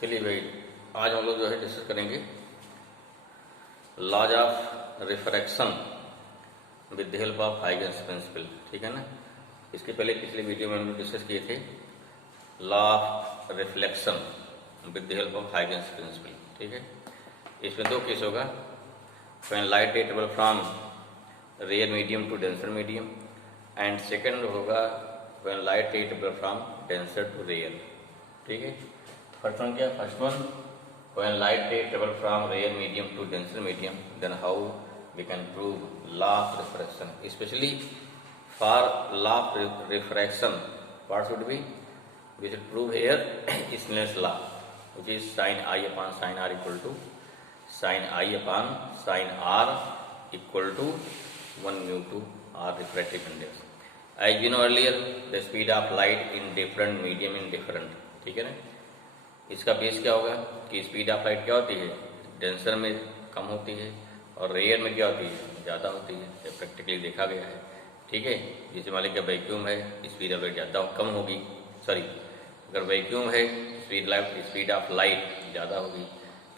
चलिए भाई, आज हम लोग जो है डिस्कस करेंगे laws of refraction with the help of Huygens principle. ठीक है ना। इसके पहले पिछले वीडियो में हम लोग डिस्कस किए थे law of reflection with the help of Huygens principle. ठीक है। इसमें दो केस होगा, when light ray travel from rare medium to denser medium, and second होगा when light ray travel from denser to rare. ठीक है। फर्स्ट वन क्या? First one when light ray travel from rare medium to denser medium, then how we can prove law of refraction. Especially for law of refraction, what should be? We should prove here Snell's law, which is sin I upon sin R equal to sin I upon sin R equal to 1 mu to R refractive index. As you know earlier, the speed of light in different medium in different. ठीक है ना। इसका base क्या होगा कि speed of light क्या होती है, डेंसर में कम होती है और रेयर में क्या होती है, ज़्यादा होती है। ये प्रैक्टिकली देखा गया है। ठीक है। जैसे मान लीजिए वैक्यूम है, स्पीड ऑफ लाइट ज़्यादा कम होगी, सॉरी अगर वैक्यूम है स्पीड ऑफ लाइट ज़्यादा होगी।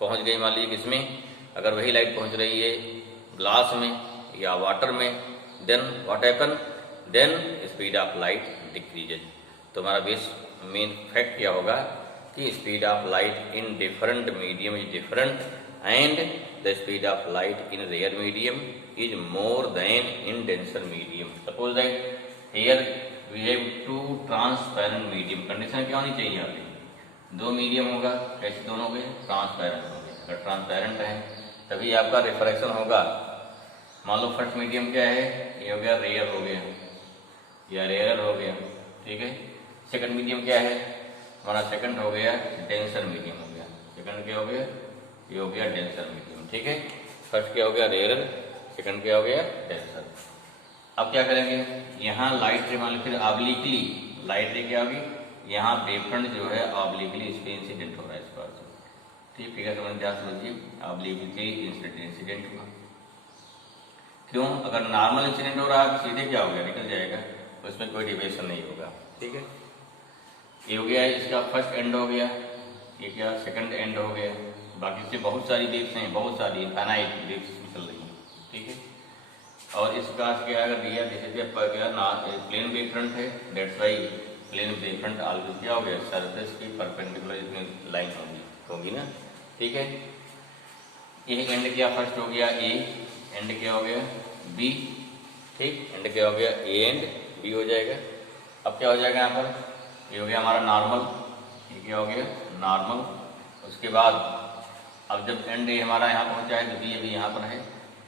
पहुंच गई मान लीजिए किसमें, अगर वही लाइट पहुंच रही है ग्लास में या वाटर में, then what happen, then speed of light decreases. तो हमारा बेस मेन फैक्ट क्या होगा कि speed of light in different medium is different and the speed of light in rare medium is more than in denser medium. Suppose that here we have two transparent medium. Condition क्या होनी चाहिए? यहाँ पे दो medium होगा, कैसे दोनों के? ट्रांसपेरेंट होंगे। अगर ट्रांसपेरेंट है तभी आपका रिफ्रैक्शन होगा। मान लो फर्स्ट मीडियम क्या है, ये हो गया रेयर हो गया या रेयर हो गया। ठीक है। सेकंड मीडियम क्या है हमारा? सेकंड हो गया डेंसर मीडियम हो गया। सेकंड क्या हो गया? ये हो गया डेंसर मीडियम। ठीक है। फर्स्ट क्या हो गया? रेयर। सेकंड क्या हो गया? डेंसर। अब क्या करेंगे, यहाँ लाइट रे मान लो फिर ऑब्लिकली लाइट रे क्या होगी, यहाँ वेवफ्रंट जो है ऑब्लिकली इस पे इंसिडेंट हो रहा है इस पार से। ठीक, फिगर समझ क्या समझिए, ऑब्लिकली इंसिडेंट हुआ। क्यों? अगर नॉर्मल इंसिडेंट हो रहा है सीधे क्या हो गया, निकल जाएगा, उसमें कोई डिविएशन नहीं होगा। ठीक है। ये हो गया इसका फर्स्ट एंड हो गया, ये क्या सेकंड एंड हो गया। बाकी से बहुत सारी वेव्स हैं, बहुत सारी इनफाइनाइट वेव्स चल रही हैं। ठीक है। और इसका क्या अगर दिया जैसे क्या ना प्लेन वेव फ्रंट है, that's why plane wave front always क्या हो गया, सरफेस की परपेंडिकुलर इसमें लाइन होगी ना। ठीक है। ये एंड क्या फर्स्ट हो गया ए, एंड क्या हो गया बी। ठीक, एंड क्या हो गया ए एंड बी हो जाएगा। अब क्या हो जाएगा यहाँ पर, ये हो गया हमारा नॉर्मल, ये क्या हो गया नॉर्मल। उसके बाद अब जब एंड ए हमारा यहाँ पहुँचा है तो बी अभी यहाँ पर है।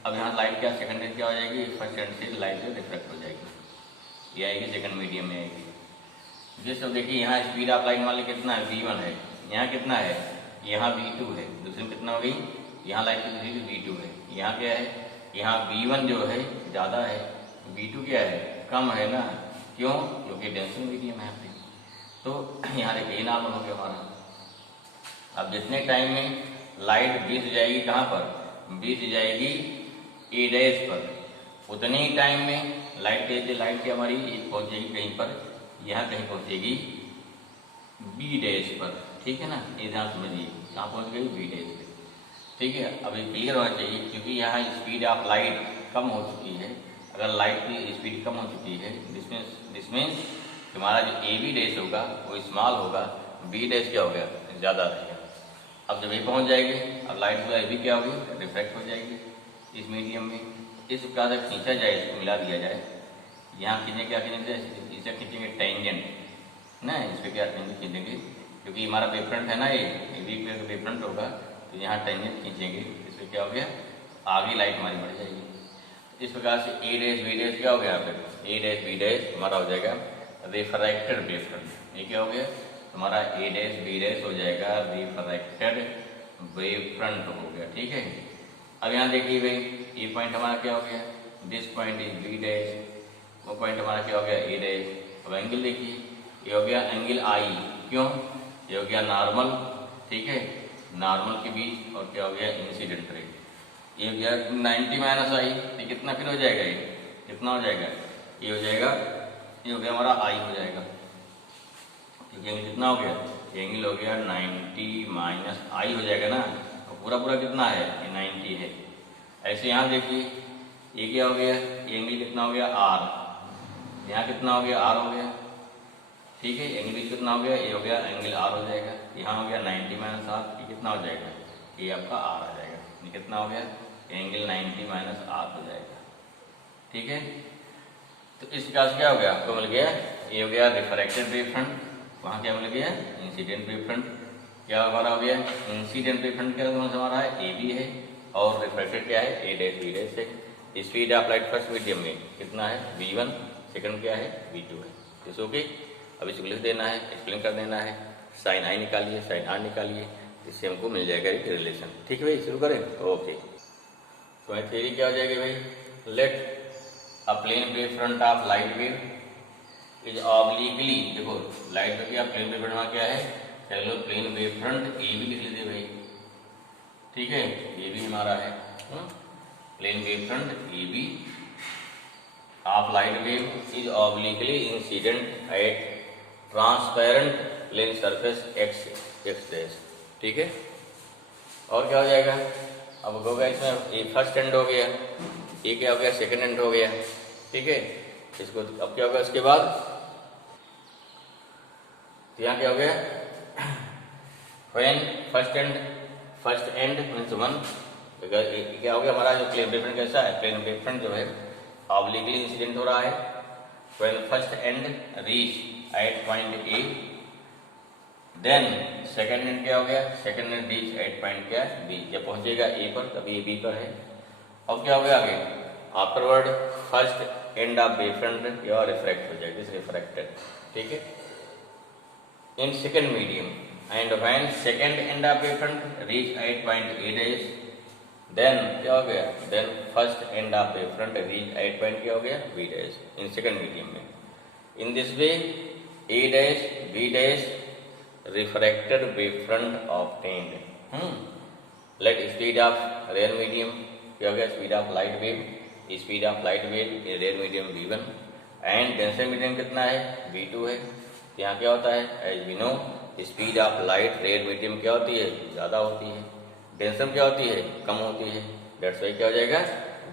अब यहाँ लाइट क्या सेकंड एंड क्या हो जाएगी, फर्स्ट एंड से लाइट से रिफ्लेक्ट हो जाएगी, ये आएगी सेकंड मीडियम में आएगी। जैसे अब देखिए यहाँ स्पीड ऑफ लाइट मान ली कितना है, v1 है, यहाँ कितना है, यहाँ v2 है। दूसरी में कितना हो गई, यहाँ लाइट की v2 है, यहाँ क्या है, यहाँ v1 जो है ज़्यादा है, v2 क्या है कम है ना। क्यों? क्योंकि डेंसर मीडियम है। तो यहाँ देखिए नॉर्मल हो गया हमारा। अब जितने टाइम में लाइट बीत जाएगी कहाँ पर, बीत जाएगी ए डैश पर, उतने ही टाइम में लाइट की हमारी पहुँच जाएगी कहीं पर, यहाँ कहीं पहुँचेगी बी डैश पर। ठीक है ना। ये ध्यान समझिए, कहाँ पहुँच गई, बी डैश पे। ठीक है। अभी क्लियर होना चाहिए क्योंकि यहाँ स्पीड ऑफ लाइट कम हो चुकी है। अगर लाइट की स्पीड कम हो चुकी है दिस मीन्स हमारा जो ए बी डैश होगा वो स्मॉल होगा, बी डैश क्या हो गया ज़्यादा रहेगा। अब जब ये पहुंच जाएगी, अब लाइट जो है भी क्या होगी, रिफ्लेक्ट हो जाएगी इस मीडियम में। इस प्रकार से खींचा जाए, इसको मिला दिया जाए, यहाँ खींचेंगे क्या खींचेंगे, इसे खींचेंगे टेंजेंट ना, इस पर क्या खींचेंगे क्योंकि हमारा वेवफ्रंट है ना, ये भी वेवफ्रंट होगा तो यहाँ टेंजेंट खींचेंगे, इस पर क्या हो गया आगे लाइट हमारी बढ़ जाएगी। इस प्रकार से ए डैश बी डैश क्या हो गया, यहाँ पे ए डैश बी डैश हमारा हो जाएगा रिफ्रैक्टेड वेवफ्रंट। ये क्या हो गया हमारा ए डैश बी डैश हो जाएगा रिफ्रैक्टेड वेवफ्रंट हो गया। ठीक है। अब यहाँ देखिए भाई, ये पॉइंट हमारा क्या हो गया, this point is B dash, वो पॉइंट हमारा क्या हो गया ए डैश। अब एंगल देखिए, ये हो गया एंगल आई, क्यों, ये हो गया नॉर्मल। ठीक है। नॉर्मल के बीच और क्या हो गया इंसिडेंट रे, ये हो गया 90 माइनस आई, ये कितना फिर हो जाएगा, ये कितना हो जाएगा, ये हो जाएगा, ये हो गया हमारा आई हो जाएगा। क्योंकि कितना हो गया एंगल हो गया 90 माइनस आई हो जाएगा ना, और पूरा पूरा कितना है, ये 90 है। ऐसे यहाँ देखिए ये क्या हो गया, एंगल कितना हो गया आर, यहाँ कितना हो गया आर हो गया, ठीक है। एंगल कितना हो गया, ये हो गया एंगल आर हो जाएगा। यहाँ हो गया 90 माइनस आर, ये कितना हो जाएगा, ये आपका आर आ जाएगा। ये कितना हो गया, एंगल 90 माइनस आर हो जाएगा, ठीक है। तो इस प्रकार से क्या हो गया, आपको मिल गया, ये हो गया रिफ्रैक्टेड वेव फ्रंट, वहाँ क्या मिल गया इंसिडेंट वेव फ्रंट। क्या हमारा हो गया, इंसिडेंट वेव फ्रंट क्या हमारा है, ए बी है, और रिफ्रैक्टेड क्या है, ए डैश बी डैश है। Speed of light first medium में कितना है, v1, सेकंड क्या है, v2 है। इस ओके, अब इसको लिख देना है, एक्सप्लेन कर देना है। साइन आई निकालिए, साइन आर निकालिए, इससे हमको मिल जाएगा एक रिलेशन, ठीक है भाई। शुरू करें, ओके। तो ये थ्योरी क्या हो जाएगी भाई, let a plane wave front of light wave is obliquely, देखो लाइट वेव क्या प्लेन वेव फ्रंट क्या है, चलो प्लेन वेव फ्रंट ए भी लिख लीजिए भाई, ठीक है, ये भी हमारा है plane wave front A B of light wave is obliquely incident at transparent plane surface X dash, ठीक है। और क्या हो जाएगा, अब होगा इसमें ये फर्स्ट एंड हो गया, ये क्या हो गया सेकंड एंड हो गया, ठीक है। इसको अब क्या होगा इसके बाद, तो यहाँ क्या हो गया, व्हेन फर्स्ट एंड मीन्स 1, क्या हो गया हमारा जो प्लेन वेव फ्रंट कैसा है, प्लेन वेव फ्रंट जो है ऑब्लिकली इंसिडेंट हो रहा है। When first end reach at point A, then second end क्या हो गया, second end reach at point क्या बी, जब पहुंचेगा ए पर तभी ये बी पर है। अब क्या हो गया आगे, afterward first end of wave front या रिफ्रैक्ट हो जाएगा, रिफ्रैक्टेड, ठीक है, in second medium. And when second end of wave front reach at point A dash, then क्या हो गया, then first end of wave front reach at point क्या हो गया B dash, in second medium में। In this way A dash B dash refracted wave front obtained. Let speed of rare medium क्या हो गया, speed of light wave, speed of light wave in rare medium v1, and denser medium कितना है, v2 है। यहाँ क्या होता है, as we know speed of light rare medium क्या होती है, ज़्यादा होती है, डेंसर क्या होती है, कम होती है। डेट्स वाई क्या हो जाएगा,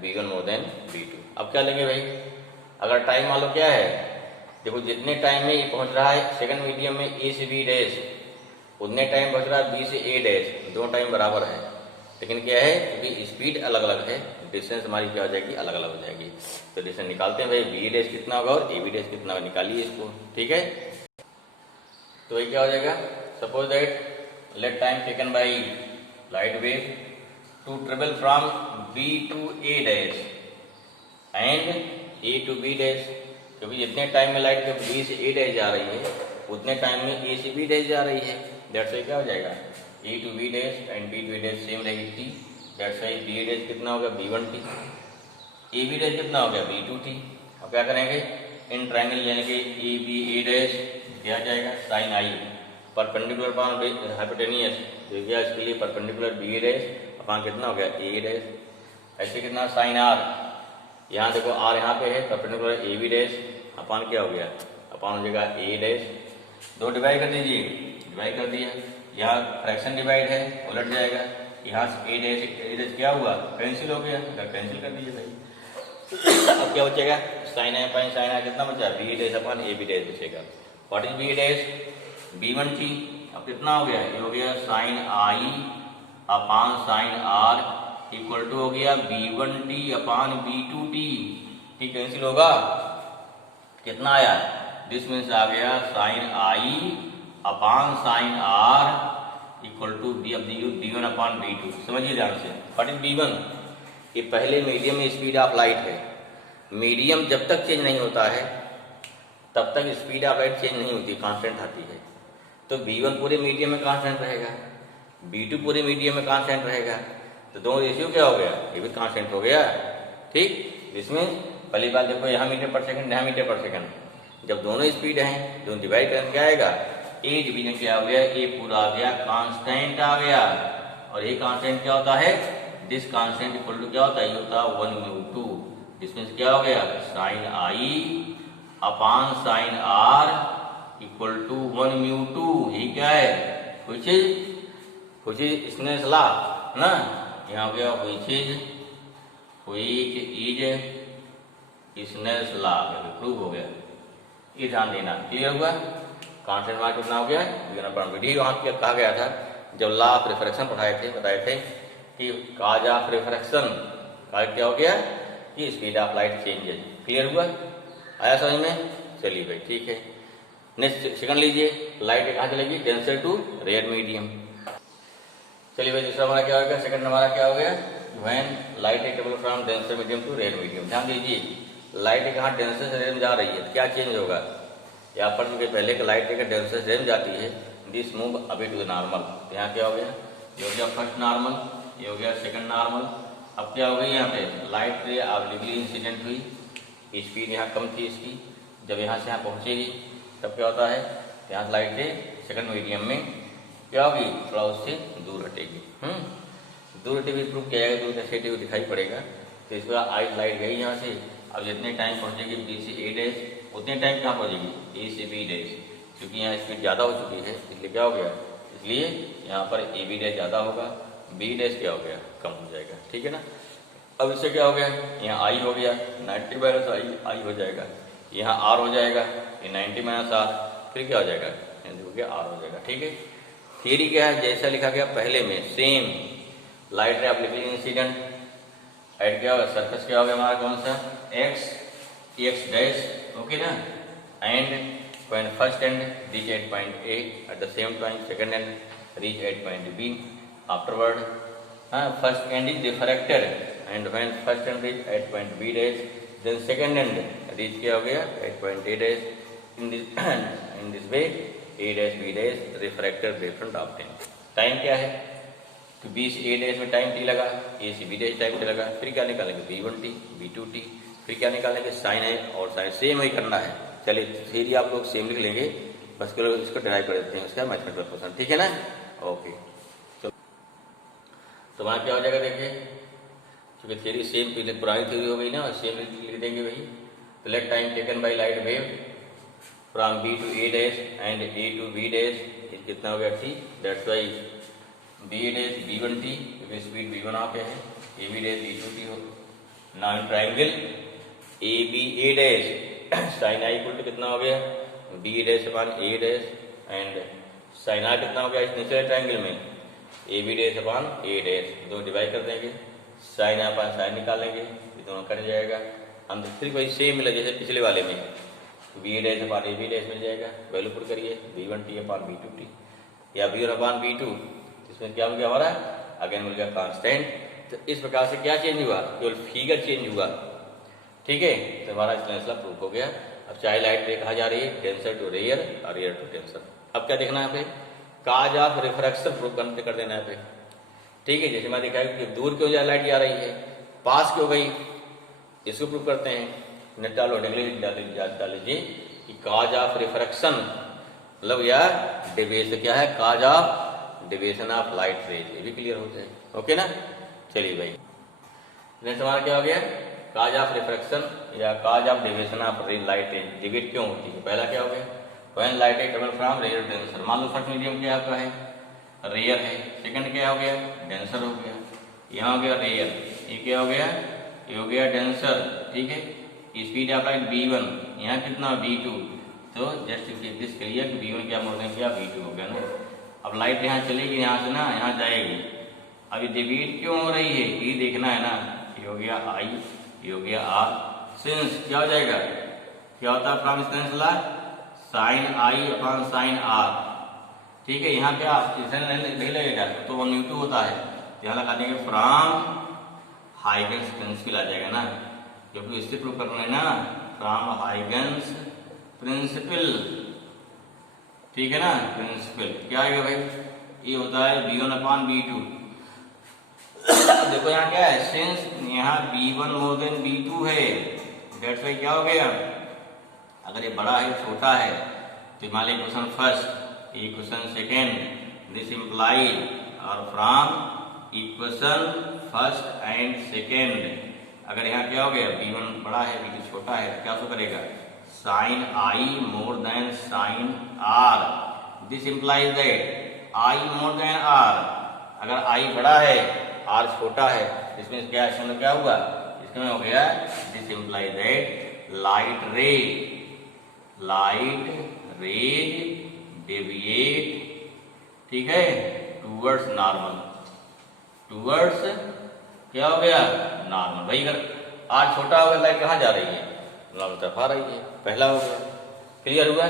v1 मोर देन v2। अब क्या लेंगे भाई, अगर टाइम मान लो क्या है, देखो जितने टाइम में ये पहुंच रहा है सेकंड मीडियम में ए से बी डैश, उतने टाइम पहुंच रहा है बी से ए डैश, दोनों टाइम बराबर है, लेकिन क्या है क्योंकि स्पीड अलग अलग है, डिस्टेंस हमारी क्या हो जाएगी, अलग अलग हो जाएगी। तो डिस्टेंस निकालते हैं भाई, बी डैश कितना होगा और ए बी डैश कितना होगा, निकालिए इसको, ठीक है। तो ये क्या हो जाएगा, suppose that let time taken by light wave to travel from B to A dash and A to B dash, क्योंकि जितने टाइम में लाइट वेव बी से ए डैश जा रही है उतने टाइम में ए से बी डैश जा रही है। दैट्स वाई क्या हो जाएगा, A to B dash and B to A dash same रहेगी टी। दैट्स वाई बी डैश कितना होगा b1t, ए बी डैश कितना हो गया b2t। अब क्या करेंगे, इन ट्रायंगल यानी कि ए बी ए डैश दिया जाएगा साइन आई परपेंडिकुलर अपॉन हाइपोटेनियस, तो गया इसके लिए परपेंडिकुलर बी डैश अपॉन कितना हो गया ए डैश। ऐसे कितना साइन आर, यहाँ देखो आर यहाँ पे है, perpendicular A B dash upon क्या हो गया, अपॉन हो जाएगा ए डैश, दो डिवाइड कर दीजिए, डिवाइड कर दिया, यहाँ फ्रैक्शन डिवाइड है उलट जाएगा, यहाँ से ए डैश क्या हुआ कैंसिल हो गया, अगर कैंसिल कर दीजिए भाई। अब क्या बचेगा, साइन आई पाइन साइन आई कितना बचा, B dash upon A B dash बचेगा। What is B dash, b1t। अब कितना हो गया, ये हो गया sine I upon sine are equal to हो गया b1t अपॉन b2t, ठीक कैंसिल होगा, कितना आया, दिस मीन्स आ गया sine I upon sine are equal to b1 upon b2। समझिए ध्यान से, व्हाट इज b1, ये पहले मीडियम में स्पीड ऑफ लाइट है, मीडियम जब तक चेंज नहीं होता है तब तक स्पीड ऑफ लाइट चेंज नहीं होती, कांस्टेंट आती है। तो b1 पूरे मीडियम में कांस्टेंट रहेगा, b2 पूरे मीडियम में कांस्टेंट रहेगा, तो दोनों रेशियो क्या हो गया, ये भी कांस्टेंट हो गया, ठीक। इसमें पहली बात देखो, यहाँ मीटर पर सेकंड, यहाँ मीटर पर सेकंड, जब दोनों स्पीड हैं दोनों डिवाइड करके क्या आएगा, ए डिवीजन क्या हो गया, ए पूरा आ गया, कांस्टेंट आ गया। और ये कांस्टेंट क्या होता है, दिस कांस्टेंट इक्वल टू क्या होता है, ये होता है 1/2। दिस मीन्स क्या हो गया, sine I upon sine are equal to 1 μ2, ये क्या है, which is Snell's law ना, यहाँ पे which is Snell's law prove हो गया, ये ध्यान देना। क्लियर हुआ? कांस्टेंट मान कितना हो गया, v/v। वहाँ कहा गया था जब लॉ ऑफ रिफ्रैक्शन बताए थे कि काज ऑफ रिफ्रैक्शन का क्या हो गया कि speed of light changes. Clear हुआ? आया समझ में? चलिए भाई ठीक है। नेक्स्ट सेकंड लीजिए, लाइट कहाँ चलेगी, डेंसर टू रेयर मीडियम। चलिए भाई दूसरा हमारा क्या होगा, सेकंड हमारा क्या हो गया, when light travel from denser medium to rare medium. ध्यान दीजिए, लाइट कहाँ डेंसर से रेयर में जा रही है, क्या चेंज होगा, यहाँ पर जो पहले का लाइट लेकर डेंसर से रेयर में जाती है, this move away to the normal. यहाँ क्या हो गया, ये हो गया फर्स्ट नॉर्मल, ये हो गया सेकंड नॉर्मल। अब क्या हो गई, यहाँ पे लाइट रे ऑब्लिकली इंसिडेंट हुई, स्पीड यहाँ कम थी इसकी, जब यहाँ से यहाँ पहुँचेगी तब क्या होता है, यहाँ लाइट रे सेकंड मीडियम में क्या होगी, थोड़ा उससे दूर हटेगी। दूर हटेगी प्रूफ किया जाएगा, दूर कैसे हुई दिखाई पड़ेगा। तो इसके बाद आई लाइट गई यहाँ से, अब जितने टाइम पहुँचेगी बी से ए डैश, उतने टाइम कहाँ पहुँचेगी, ए से बी डैश। क्योंकि यहाँ स्पीड ज़्यादा हो चुकी है इसलिए क्या हो गया, इसलिए यहाँ पर ए बी डैश ज़्यादा होगा, बी डैश क्या हो गया, कम हो जाएगा। ठीक है ना। अब इससे क्या हो गया, यहाँ आई हो गया, 90 माइनस आई हो जाएगा, यहाँ आर हो जाएगा, ये 90 माइनस आर, फिर क्या हो जाएगा, हो गया आर हो जाएगा। ठीक है। थियरी क्या है, जैसा लिखा गया पहले में सेम, लाइट रे ऑब्लिकली इंसिडेंट एट क्या होगा, सरफेस क्या हो गया हमारा कौन सा, एक्स डैश, ओके ना, and when first end reach at point A, at the same time second end reach at point B. Afterward, first end is diffracted, and when first end reach at point B dash, then second end reach क्या हो गया at point A dash. In this way, A dash B dash refracted different obtained. Time क्या है, तो B से A dash में time t लगा, A से B dash टाइम t लगा, फिर क्या निकालेंगे B1t, B2t, फिर क्या निकालेंगे साइन है, और साइन सेम ही करना है। चलिए थियरी आप लोग सेम लिख लेंगे, बस के लोग इसको डिराइव कर देते हैं, उसका मैथमेटिकल क्वेश्चन। ठीक है ना, ओके। तो वहाँ क्या हो जाएगा, देखिए क्योंकि थियरी सेम पुरानी थ्योरी हो गई ना, और सेम लिख देंगे वही। तो let time taken by light wave from B to A dash and A to B dash कितना हो गया T, that's why B dash B1t, क्योंकि स्पीड B1 यहाँ पे है, ए बी डैश B2t हो। Now in triangle A B A dash sine I equal to कितना हो गया, B dash upon A dash, and sine I कितना हो गया इस नेचुरल ट्राइंगल में, A B dash upon A dash, दो डिवाइड कर देंगे, साइन अपॉन साइन निकालेंगे, ये दोनों कट जाएगा। हम फिर वही सेम मिला जैसे पिछले वाले में, B dash upon A B dash मिल जाएगा, वैल्यू पुट करिए B1t अपॉन B2t या B1 अपॉन B2, इसमें क्या हो गया हमारा, अगेन मिल गया कांस्टेंट। तो इस प्रकार से क्या चेंज हुआ, केवल फिगर चेंज हुआ। ठीक है, तो हमारा इसका प्रूफ हो गया। अब चाहे लाइट रे कहा जा रही है डेंसर टू रेयर और रेयर टू डेंसर। अब क्या देखना है पे, काज ऑफ रिफ्रैक्शन प्रूफ कर देना है पे। ठीक है, जैसे मैं दिखाया कि दूर क्यों जा लाइट जा रही है, पास क्यों गई, इसको प्रूफ करते हैं। नेट डालो, डाल लीजिए कि काज ऑफ रिफ्रैक्शन मतलब यार डेविएशन क्या है, cause of deviation of light rays, ये भी क्लियर होते हैं। ओके ना, चलिए भाई नेक्स्ट हमारा क्या हो गया, काज ऑफ रिफ्रैक्शन या cause of deviation of light rays deviate क्यों होती है। पहला क्या हो गया, when light ray travel from rare to denser, मान लो फर्स्ट मीडियम क्या आपका है, रेयर है, सेकंड क्या हो गया, डेंसर हो गया, यहाँ हो गया रेयर, ये क्या हो गया, ये हो गया डेंसर। ठीक है, स्पीड ऑफ लाइट B1, यहाँ कितना B2, तो जस्ट दिस क्लियर कि B1 क्या मोड़ देंगे, B2 हो गया ना। अब लाइट यहाँ चलेगी, यहाँ से ना यहाँ जाएगी, अभी डिविएट क्यों हो रही है ये देखना है ना। ये हो गया I, ये हो गया R, सिंस क्या हो जाएगा, क्या होता है from Snell's law, sine I upon sine R। ठीक है, यहाँ क्या नहीं लगेगा तो 1/2 होता है, यहाँ लगा देंगे फ्रॉम हाइगन्स प्रिंसिपल आ जाएगा ना, क्योंकि इससे प्रूव करना है ना, फ्रॉम हाइगन्स प्रिंसिपल। ठीक है ना, प्रिंसिपल क्या आएगा भाई, ये होता है B1 अपॉन B2। देखो यहाँ क्या है, सिंस यहाँ B1 मोर देन B2 है, दैट्स वाई क्या हो गया, अगर ये बड़ा है छोटा है तो मान लीजिए क्वेश्चन फर्स्ट, ये क्वेश्चन सेकेंड, दिस इम्प्लाइड और from equation first and second, अगर यहाँ क्या हो गया B1 बड़ा है B2 छोटा है तो क्या शो करेगा, sin I more than sin R. This implies that I more than R. अगर I बड़ा है R छोटा है, इसमें क्या इसमें क्या हुआ, इसमें हो गया this implies that light rays deviate, ठीक है, towards normal, towards क्या हो गया नॉर्मल। भाई अगर R छोटा होगा लाइट कहाँ जा रही है, नॉर्मल तरफ आ रही है, पहला हो गया, क्लियर हुआ।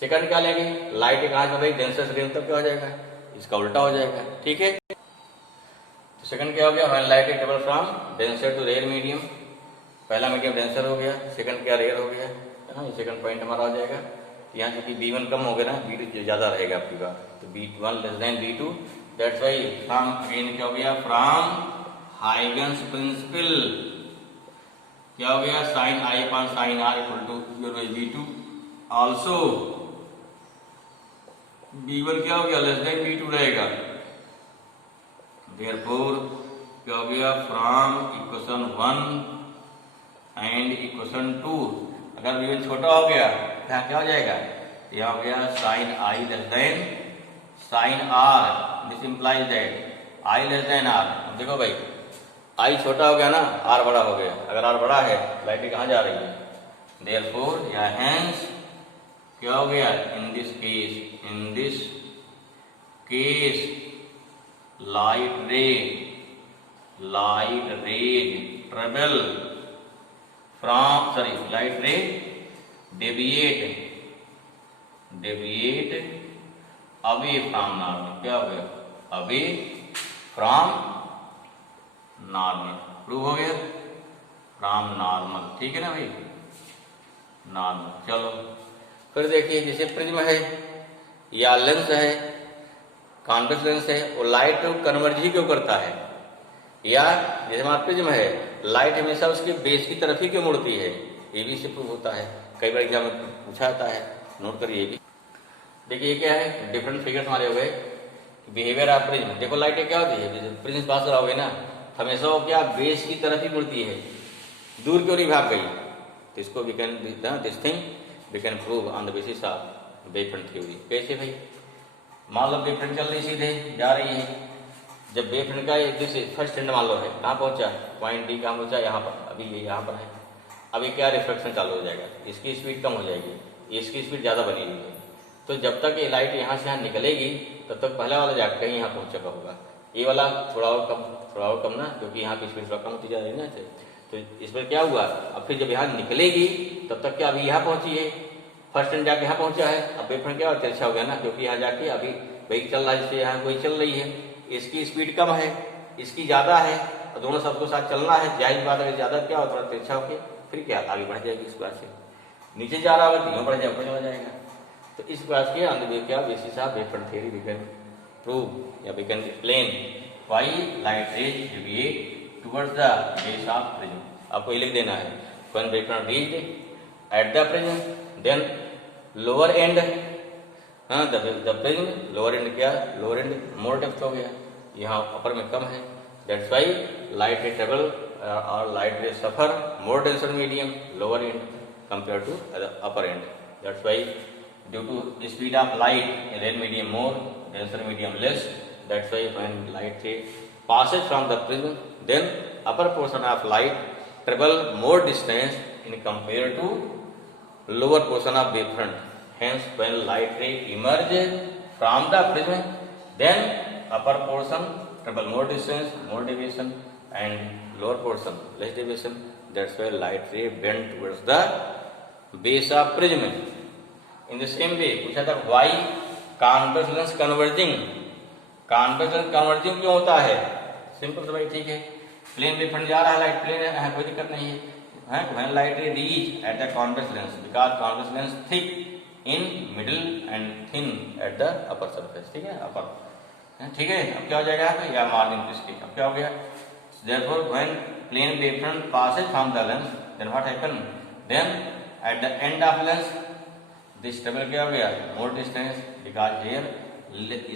सेकंड क्या लेंगे, लाइट कहाँ से भाई डेंसर से डेंसर क्या हो जाएगा, इसका उल्टा हो जाएगा, ठीक है। तो सेकंड क्या हो गया, when light travel from denser to rare medium, पहला मीडियम डेंसर हो गया, सेकंड क्या रेयर हो गया, है ना, ये सेकंड पॉइंट हमारा हो जाएगा। यहाँ क्योंकि B1 कम हो गया ना, B2 ज्यादा रहेगा आपकी बात, तो B1 less than B2, that's why from again क्या हो गया, फ्रॉम हाइगन्स प्रिंसिपल क्या हो गया, sine I upon sine R equal to B2, also B1 क्या हो गया लेस देन B2 रहेगा, देयरफॉर क्या हो गया, फ्रॉम इक्वेशन 1 एंड इक्वेशन 2, अगर B1 छोटा हो गया यहाँ क्या हो जाएगा, यहाँ हो गया sine I less than sine R, this implies that I less than R। देखो भाई I छोटा हो गया ना, R बड़ा हो गया, अगर R बड़ा है लाइट कहाँ जा रही है, देयरफॉर या हेंस क्या हो गया, in this case light rays travel from light रे डेविएट अवे फ्रॉम नॉर्मल, क्या हो गया, अवे फ्रॉम नॉर्मल, प्रूव हो गया, फ्रॉम नॉर्मल, ठीक है ना भाई, नॉर्मल। चलो फिर देखिए, जैसे प्रिज्म है या लेंस है, कॉन्वेक्स लेंस है, वो लाइट कन्वर्ज ही क्यों करता है, या जैसे हमारा प्रिज्म है, लाइट हमेशा उसके बेस की तरफ ही क्यों मुड़ती है, ये भी इससे प्रूव होता है, कई बार एग्जाम में पूछा जाता है, नोट करिए भी। देखिए ये क्या है, डिफरेंट फिगर्स हमारे हो गए, बिहेवियर ऑफ प्रिज्म। देखो लाइट क्या होती है, प्रिज्म पास कराओगे ना, हमेशा वो क्या बेस की तरफ ही मुड़ती है, दूर क्यों नहीं भाग गई, तो इसको we can this thing we can prove on the basis of wave front theory. कैसे भाई, मान लो वेव फ्रंट चल रही सीधे जा रही है, जब वेव फ्रंट का एक फर्स्ट एंड मान लो है, कहाँ पहुंचा, पॉइंट डी कहाँ पहुंचा, यहाँ पर, अभी ये यहाँ पर है, अभी क्या रिफ्लेक्शन चालू हो जाएगा, इसकी स्पीड कम हो जाएगी, इसकी स्पीड ज्यादा बनी हुई है, तो जब तक ये लाइट यहाँ से यहाँ निकलेगी तब तक पहला वाला जाकर कहीं यहाँ पहुंच चुका होगा, ये वाला थोड़ा और कम ना, क्योंकि यहाँ की स्पीड थोड़ा कम होती जा रही है ना, तो इस पर क्या हुआ, अब फिर जब यहाँ निकलेगी तब तक क्या अभी यहाँ पहुंची है, फर्स्ट एंड जाके यहाँ पहुंचा है, अब वेव फ्रंट क्या तिरछा हो गया ना, क्योंकि यहाँ जाके अभी वही चल रहा है, जिससे यहाँ कोई चल रही है, इसकी स्पीड कम है, इसकी ज्यादा है, और दोनों सबको साथ चलना है, जाहिर बात है ज्यादा क्या हो, थोड़ा तिरछा होके फिर क्या आगे बढ़ जाएगी, इस बात से नीचे जा रहा होगा तीनों बढ़ जाएगा, ऊपर चला जाएगा। तो इस बात के अंदर क्या basis of wave front theory we can prove या we can explain why light rays deviate towards the base of prism. आपको ये लिख देना है, when wave front reached at the prism then lower end, the prism lower end क्या, lower end more depth हो गया, यहाँ अपर में कम है, that's why light ray travel और light ray suffer more denser medium lower and compared to the upper end. That's why due to the speed of light in red medium more, denser medium less, that's why when light ray passes from the prism, then upper portion of light travel more distance in compared to lower portion of wave front. Hence when light ray emerges from the prism, then upper portion travel more distance, more deviation, and lower portion less deviation. That's why light ray bend towards the base of prism. In the same way, पूछा था why convex lens converging, convex lens converging क्यों होता है, simple से भाई, ठीक है, plane wave front जा रहा है, लाइट प्लेन है, कोई दिक्कत नहीं है, when light ray reach at the convex lens, because convex lens thick in middle and thin at the upper surface, ठीक है, upper, ठीक है। अब क्या हो जाएगा यहाँ पे, या मार्जिन इसके, अब क्या हो गया, therefore when plane wave front passes from the lens, then what happen, then at the end of lens this travel क्या हो गया, more distance, because here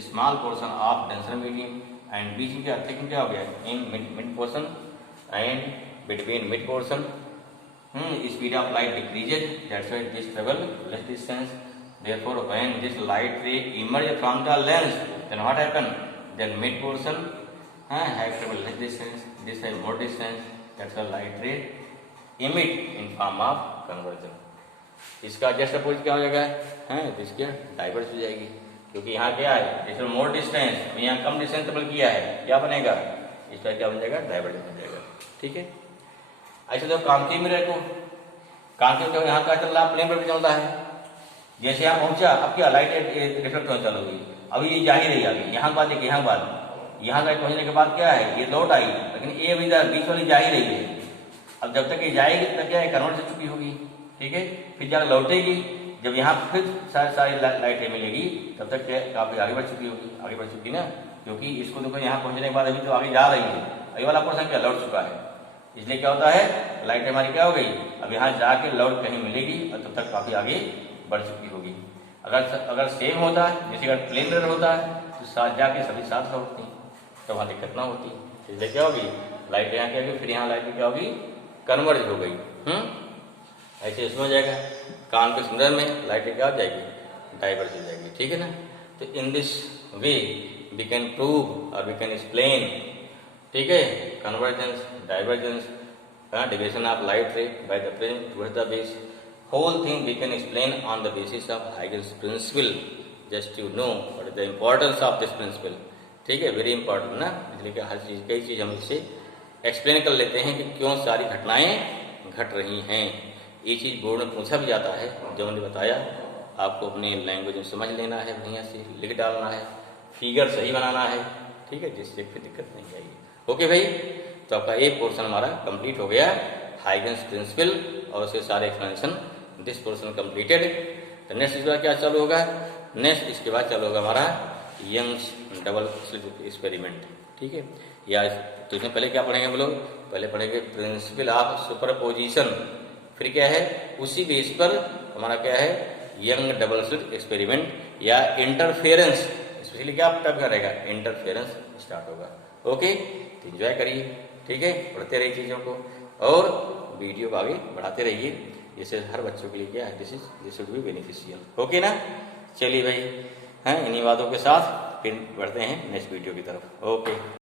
small portion of denser medium and बीच में क्या thick क्या हो गया, in mid portion and between mid portion Speed of light decreases, that's why this travel less distance. Therefore when this light ray emerge from the lens, then what happen? Then mid portion have travel less distance, this have more distance, that's why light ray emit in form of conversion. इसका just opposite क्या हो जाएगा इसके diverse हो जाएगी, क्योंकि यहाँ क्या है इसमें मोर डिस्टेंस, यहाँ कम डिस्टेंस ट्रेवल किया है, क्या बनेगा इसका क्या बन जाएगा डाइवर्जन बन जाएगा। ठीक है, ऐसे तो कांति में रखो, कांति में यहाँ का चल रहा प्लेन पर भी चल रहा है, जैसे यहाँ पहुंचा अब क्या लाइट रिफ्लेक्ट होने चालू हुई, अभी ये जा ही रही आगे, यहाँ के बाद देखिए यहाँ तक पहुंचने के बाद क्या है ये लौट आई, लेकिन ये अभी बीच वाली जा ही रही है। अब जब तक ये जाएगी तब क्या है कन्वर्ट हो चुकी होगी। ठीक है, फिर जब लौटेगी, जब यहाँ फिर सारी लाइटें मिलेगी तब तक क्या काफी आगे बढ़ चुकी होगी, आगे बढ़ चुकी ना, क्योंकि इसको देखो यहाँ पहुंचने के बाद अभी तो आगे जा रही है, अभी वाला पोर्शन क्या लौट चुका है, इसलिए क्या होता है लाइट हमारी क्या हो गई अब यहाँ जाके लौट कहीं मिलेगी और तब तक काफी आगे बढ़ चुकी होगी। अगर सेम होता है, जैसे अगर प्लेन रन होता है तो साथ जाके सभी साथ लौटती, तो वहाँ दिक्कत ना होती, इसलिए क्या होगी लाइट यहाँ क्या होगी, फिर यहाँ लाइट क्या होगी कन्वर्ज हो गई। ऐसे इसमें हो जाएगा, कान के सुंदर में लाइट क्या हो जाएगी डाइवर्ज हो जाएगी। ठीक है ना, तो in this way we can prove और वी कैन एक्सप्लेन, ठीक है, convergence, divergence, deviation of light ray by the plane towards the base, whole thing we can explain on the basis of Huygens principle, just you know what is the importance of this principle। ठीक है, very important ना, इसलिए कि हर चीज कई चीज हम इससे एक्सप्लेन कर लेते हैं कि क्यों सारी घटनाएं घट रही हैं। ये चीज बोर्ड में पूछा भी जाता है, जो मैंने बताया आपको अपने लैंग्वेज में समझ लेना है, बढ़िया से लिख डालना है, फिगर सही बनाना है। ठीक है, जिससे फिर दिक्कत नहीं आएगी। ओके भाई, तो आपका एक पोर्शन हमारा कंप्लीट हो गया हाइगन्स प्रिंसिपल और उसके सारे एक्सप्लेनेशन, दिस पोर्शन कंप्लीटेड। तो नेक्स्ट इसके बाद क्या चालू होगा, नेक्स्ट इसके बाद चालू होगा हमारा यंग्स डबल स्लिट एक्सपेरिमेंट। ठीक है, या तो इसमें पहले क्या पढ़ेंगे हम लोग, पहले पढ़ेंगे प्रिंसिपल ऑफ सुपरपोजिशन, फिर क्या है उसी बेस पर हमारा क्या है यंग डबल स्लिट एक्सपेरिमेंट या इंटरफेरेंस, स्पेशली क्या टर्म रहेगा इंटरफेरेंस स्टार्ट होगा। ओके, तो एंजॉय करिए। ठीक है, पढ़ते रहिए चीजों को और वीडियो को आगे बढ़ाते रहिए, जैसे हर बच्चों के लिए क्या है this should be beneficial. Okay ना, चलिए भाई, हैं इन्हीं बातों के साथ फिर बढ़ते हैं नेक्स्ट वीडियो की तरफ। ओके।